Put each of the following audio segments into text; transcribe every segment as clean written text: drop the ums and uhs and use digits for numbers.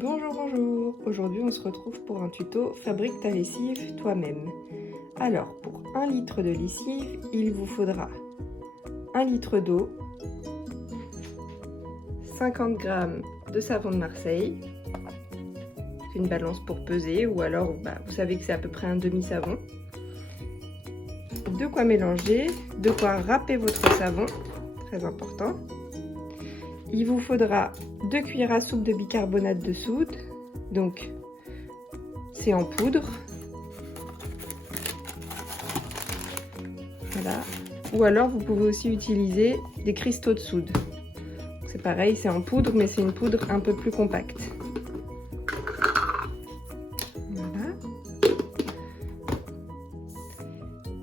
Bonjour, bonjour. Aujourd'hui, on se retrouve pour un tuto Fabrique ta lessive toi-même. Alors, pour 1 litre de lessive, il vous faudra 1 litre d'eau, 50 g de savon de Marseille, une balance pour peser, ou alors vous savez que c'est à peu près un demi-savon. De quoi mélanger, de quoi râper votre savon, très important. Il vous faudra 2 cuillères à soupe de bicarbonate de soude, donc c'est en poudre. Voilà. Ou alors vous pouvez aussi utiliser des cristaux de soude. C'est pareil, c'est en poudre, mais c'est une poudre un peu plus compacte. Voilà.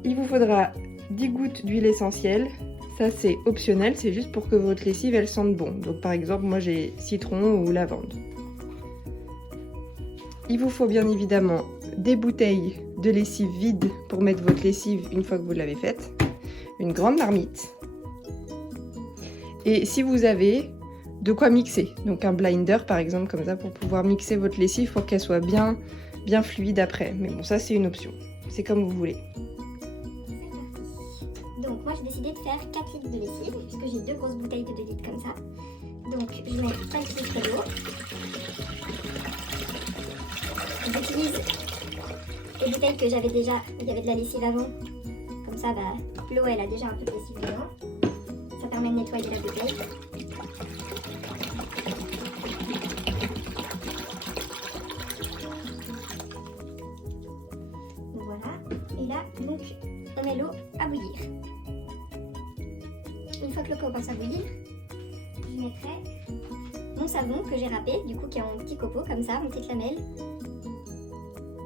Il vous faudra 10 gouttes d'huile essentielle. Ça c'est optionnel, c'est juste pour que votre lessive elle sente bon. Donc par exemple moi j'ai citron ou lavande. Il vous faut bien évidemment des bouteilles de lessive vides pour mettre votre lessive une fois que vous l'avez faite. Une grande marmite. Et si vous avez de quoi mixer, donc un blinder par exemple comme ça pour pouvoir mixer votre lessive pour qu'elle soit bien fluide après. Mais bon ça c'est une option, c'est comme vous voulez. Donc moi j'ai décidé de faire 4 litres de lessive puisque j'ai 2 grosses bouteilles de 2 litres comme ça. Donc je mets 5 litres d'eau. J'utilise les bouteilles que j'avais déjà, il y avait de la lessive avant. Comme ça l'eau elle a déjà un peu de lessive dedans. Ça permet de nettoyer la bouteille. Voilà. Et là donc on met l'eau à bouillir. Une fois que l'eau commence à bouillir, je mettrai mon savon que j'ai râpé, du coup qui est en petit copeaux comme ça, en petites lamelles.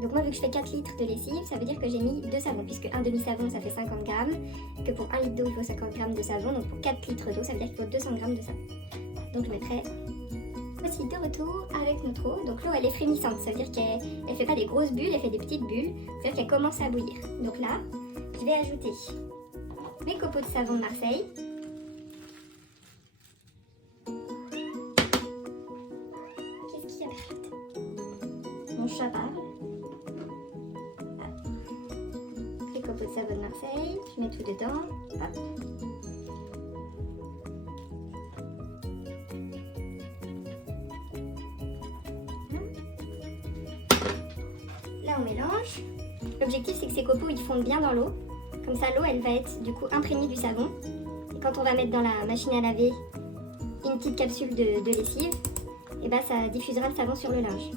Donc moi vu que je fais 4 litres de lessive, ça veut dire que j'ai mis 2 savons, puisque un demi-savon ça fait 50 grammes, que pour 1 litre d'eau il faut 50 grammes de savon, donc pour 4 litres d'eau ça veut dire qu'il faut 200 grammes de savon. Donc je mettrai... Voici de retour avec notre eau, donc l'eau elle est frémissante, ça veut dire qu'elle ne fait pas des grosses bulles, elle fait des petites bulles, ça veut dire qu'elle commence à bouillir. Donc là, je vais ajouter mes copeaux de savon de Marseille. Qu'est-ce qu'il y a? Mon chat parle. Les copeaux de savon de Marseille, je mets tout dedans. Hop. Là on mélange. L'objectif c'est que ces copeaux ils fondent bien dans l'eau. Comme ça l'eau elle va être du coup imprégnée du savon. Et quand on va mettre dans la machine à laver une petite capsule de lessive, et ça diffusera le savon sur le linge.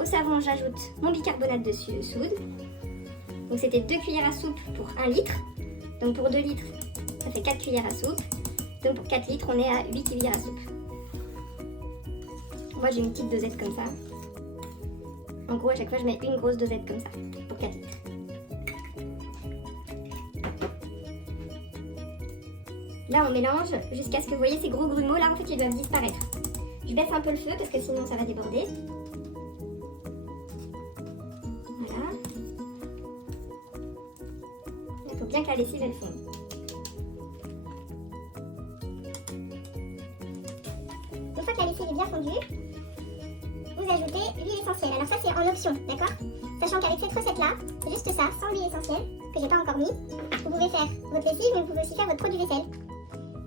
Au savon j'ajoute mon bicarbonate de soude. Donc c'était 2 cuillères à soupe pour 1 litre. Donc pour 2 litres ça fait 4 cuillères à soupe. Donc pour 4 litres on est à 8 cuillères à soupe. Moi j'ai une petite dosette comme ça. En gros à chaque fois je mets une grosse dosette comme ça pour 4 litres. Là on mélange jusqu'à ce que vous voyez ces gros grumeaux là en fait ils doivent disparaître. Je baisse un peu le feu parce que sinon ça va déborder. Voilà. Il faut bien que la lessive elle fonde. Une fois que la lessive est bien fondue, vous ajoutez l'huile essentielle. Alors ça c'est en option, d'accord? Sachant qu'avec cette recette là, c'est juste ça, sans l'huile essentielle, que j'ai pas encore mis. Vous pouvez faire votre lessive mais vous pouvez aussi faire votre produit vaisselle.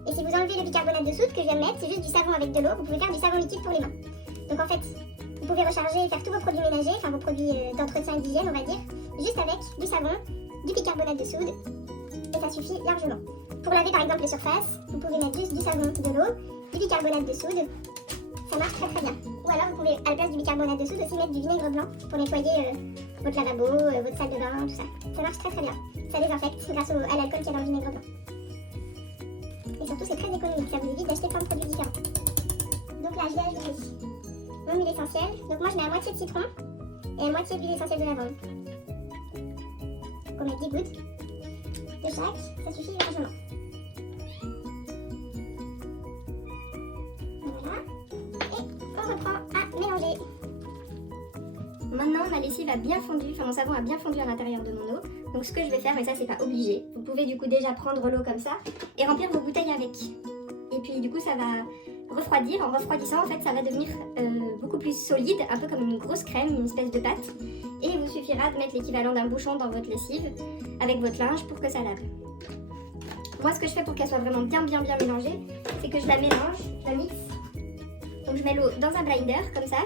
Et si vous enlevez le bicarbonate de soude que je viens de mettre, c'est juste du savon avec de l'eau, vous pouvez faire du savon liquide pour les mains. Donc en fait, vous pouvez recharger et faire tous vos produits ménagers, enfin vos produits d'entretien et d'hygiène on va dire, juste avec du savon, du bicarbonate de soude, et ça suffit largement. Pour laver par exemple les surfaces, vous pouvez mettre juste du savon, de l'eau, du bicarbonate de soude, ça marche très bien. Ou alors vous pouvez à la place du bicarbonate de soude aussi mettre du vinaigre blanc pour nettoyer votre lavabo, votre salle de bain, tout ça. Ça marche très bien, ça désinfecte grâce à l'alcool qu'il y a dans le vinaigre blanc. Et surtout c'est très économique, ça vous évite d'acheter plein de produits différents. Donc là je vais ajouter mon huile essentielle. Donc moi je mets à moitié de citron et à moitié d'huile essentielle de lavande. Donc on met 10 gouttes de chaque, ça suffit largement. Voilà. Et on reprend à mélanger. Maintenant ma lessive a bien fondu, enfin mon savon a bien fondu à l'intérieur de mon eau. Donc ce que je vais faire, mais ça c'est pas obligé, vous pouvez du coup déjà prendre l'eau comme ça et remplir vos bouteilles avec. Et puis du coup ça va refroidir. En refroidissant, en fait, ça va devenir beaucoup plus solide, un peu comme une grosse crème, une espèce de pâte. Et il vous suffira de mettre l'équivalent d'un bouchon dans votre lessive avec votre linge pour que ça lave. Moi, ce que je fais pour qu'elle soit vraiment bien mélangée, c'est que je la mélange, je la mixe. Donc je mets l'eau dans un blinder, comme ça,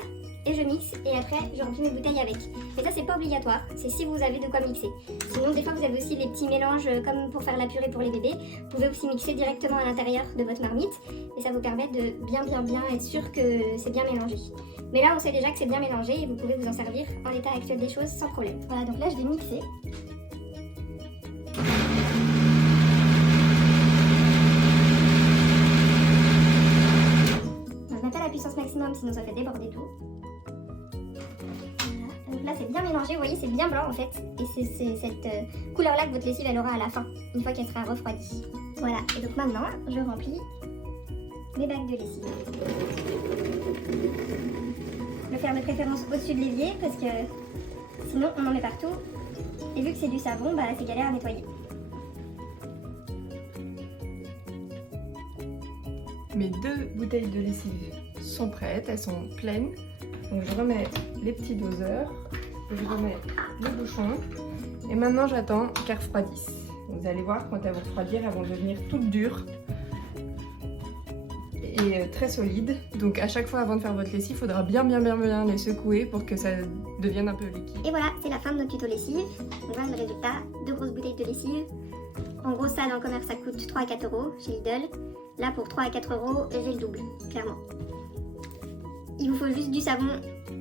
et je mixe, et après, je remplis mes bouteilles avec. Mais ça, c'est pas obligatoire, c'est si vous avez de quoi mixer. Sinon, des fois, vous avez aussi les petits mélanges, comme pour faire la purée pour les bébés. Vous pouvez aussi mixer directement à l'intérieur de votre marmite, et ça vous permet de bien être sûr que c'est bien mélangé. Mais là, on sait déjà que c'est bien mélangé, et vous pouvez vous en servir en l'état actuel des choses sans problème. Voilà, donc là, je vais mixer. Puissance maximum, sinon ça fait déborder tout. Voilà. Donc là c'est bien mélangé, vous voyez c'est bien blanc en fait. Et c'est cette couleur là que votre lessive elle aura à la fin, une fois qu'elle sera refroidie. Voilà, et donc maintenant je remplis mes bacs de lessive. Je le faire de préférence au-dessus de l'évier parce que sinon on en met partout. Et vu que c'est du savon, bah c'est galère à nettoyer. Mes 2 bouteilles de lessive sont prêtes, elles sont pleines. Donc je remets les petits doseurs, je remets le bouchon et maintenant j'attends qu'elles refroidissent. Vous allez voir quand elles vont refroidir, elles vont devenir toutes dures et très solides. Donc à chaque fois avant de faire votre lessive, il faudra bien les secouer pour que ça devienne un peu liquide. Et voilà, c'est la fin de notre tuto lessive. On voit le résultat, 2 grosses bouteilles de lessive. En gros ça dans le commerce ça coûte 3 à 4 € chez Lidl. Là pour 3 à 4 €, j'ai le double, clairement. Il vous faut juste du savon,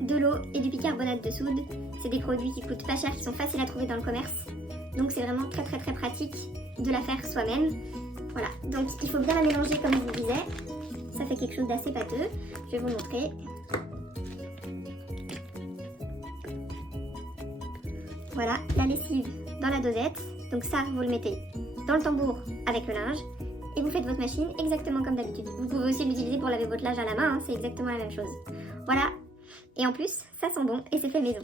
de l'eau et du bicarbonate de soude. C'est des produits qui coûtent pas cher, qui sont faciles à trouver dans le commerce. Donc c'est vraiment très pratique de la faire soi-même. Voilà, donc il faut bien la mélanger comme je vous disais. Ça fait quelque chose d'assez pâteux. Je vais vous montrer. Voilà, la lessive dans la dosette. Donc ça, vous le mettez dans le tambour avec le linge. Et vous faites votre machine exactement comme d'habitude. Vous pouvez aussi l'utiliser pour laver votre linge à la main, hein, c'est exactement la même chose. Voilà. Et en plus, ça sent bon et c'est fait maison.